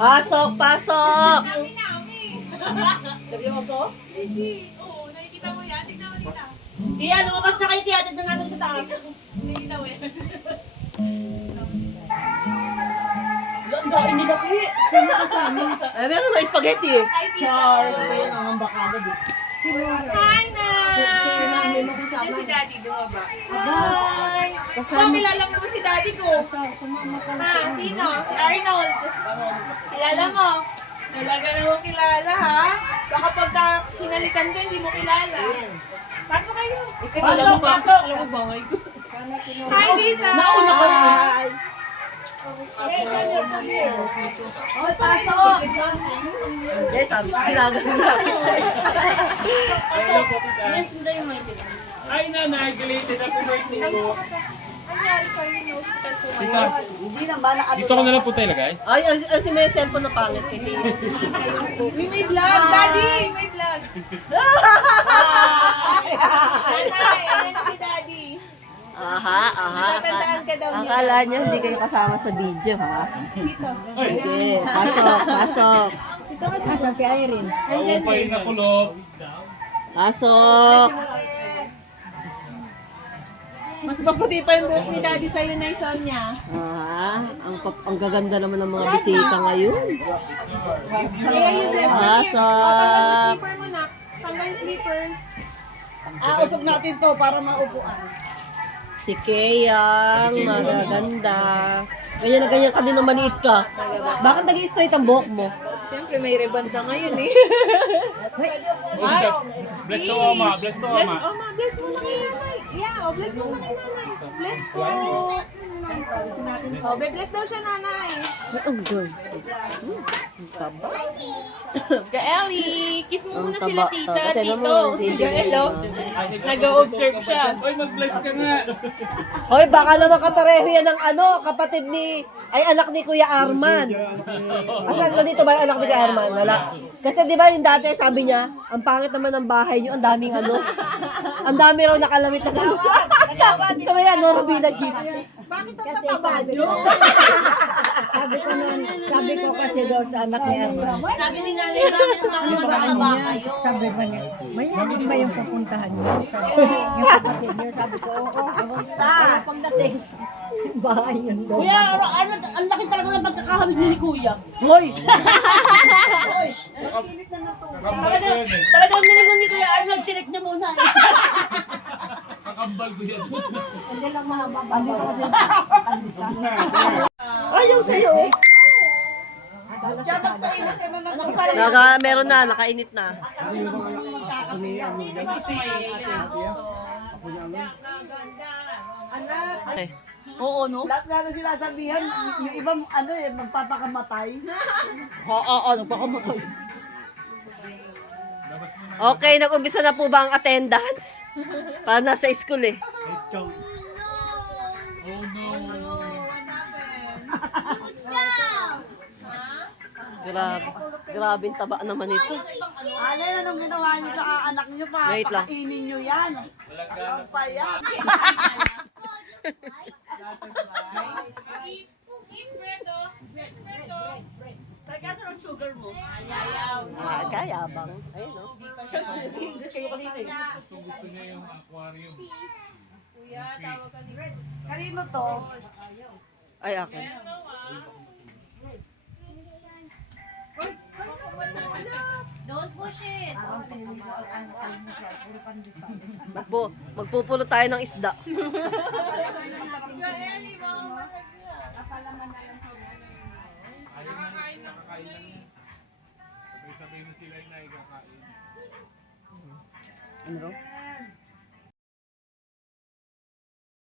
Pasok, pasok! Seryoso? Oo, nakikita mo yan? Tignan mo nila. Tiya, lumabas na kayo, tiya. Tignan natin sa taas. Nakikita mo yan. Ganda, hindi na kayo. Ay, meron na spaghetti eh. Hi, tita. Char. Ayun, ang baka agad eh. Hi, na! Mami mo kasama. Diyan si daddy bumaba. Aba. Hi! Ikaw, kilala mo ba si daddy ko? Ha? Sino? Si Arnold. Kilala mo? Talaga naman kilala, ha? Baka pagka hinalikan ko, hindi mo kilala. Pasok kayo. Pasok, pasok. Alam mo bahay ko. Hi, tita! Nauna ka na. Oh, pasok! Yes, sabi ko, ginagano natin. Yes, hindi yung may tita. Ay, nanay, belated happy birthday po. Nangyari sa'yo yung hospital ko Tita, Hindi na ba na dito ko na lang po tayo lagay. Ay, si may cellphone na pangit. Kay Tingin. Uy, may vlog! Daddy! May vlog! Nanay, ayan si daddy. Aha, aha. Tatandaan ka daw niya. Akala niyo hindi kayo kasama sa video, ha? Dito. Sige, pasok, pasok. Asan si Irene? Kaupay na kulob. Pasok. Mas maputi pa yung buhok ni daddy sa'yo na yung Sonia. Ang gaganda naman ng mga bisita ngayon. Kaya yung dress na Pasok. slipper mo na. Tanggal yung slipper. Usog natin to para maupuan. Si Kayang, magaganda. Ganyan na ganyan ka din na maliit ka. Bakit naging straight ang buhok mo? Siyempre, may rebanda ngayon eh. Bless to Oma, bless to Bless, Oma. Oma, bless mo na kay nanay. Yeah, oh, bless mo na kay nanay. Bless po. Oh, bless daw siya nanay. Ang good. Ang taba. Ka Ellie, kiss mo Ang muna sila taba. tita, Ate tito. naman, hindi Hello. Nag-o-observe siya. Oy, mag-bless ka nga. Hoy, baka naman kapareho yan ng kapatid ni, anak ni Kuya Arman. Asan ko dito ba yung anak ni Kuya Arman? Wala. Kasi di ba yung dati sabi niya, ang pangit naman ng bahay niyo, ang daming ang dami raw nakalawit na gano'n. Sabi niya, no, Rubina Gis. Kasi sabi ko kasi daw sa anak ni Arman. Sabi ni nanay namin na makakataba kayo. Sabi ba niya, mayaman ba yung pupuntahan niyo? Yung kapatid niyo, sabi ko, oo, kamusta? Pagdating, bahay yun daw. Kuya, ang laki talaga ng pagkakahamig ni Kuya. Hoy! Kakambal ko yan eh. Talagang nilingon ni Kuya Arnold, chinek niya muna. Kakambal ko yan. Hindi lang mahaba ba? Hindi kasi Ayaw sa'yo. Meron na, nakainit na. Okay. Oo, no? lahat nga na sinasabihan, yung ibang magpapakamatay. Oo, nagpakamatay. Okay, nag-umpisa na po ba ang attendance? Para nasa school eh. Oh no. Grabe ang taba naman ito. Ano yun ang ginawa niyo sa anak niyo pa? Wait lang. Pakainin niyo yan. Ang payat. Tagkasa ng sugar mo. Kaya bang? Ayun no? Kayo kasi. Gusto niya yung aquarium. Kanino to? Ay, ako. Don't push it. Magpupulo tayo ng isda. Nakakain lang yan. Sabay-sabay na sila yung naigakain. Ano raw?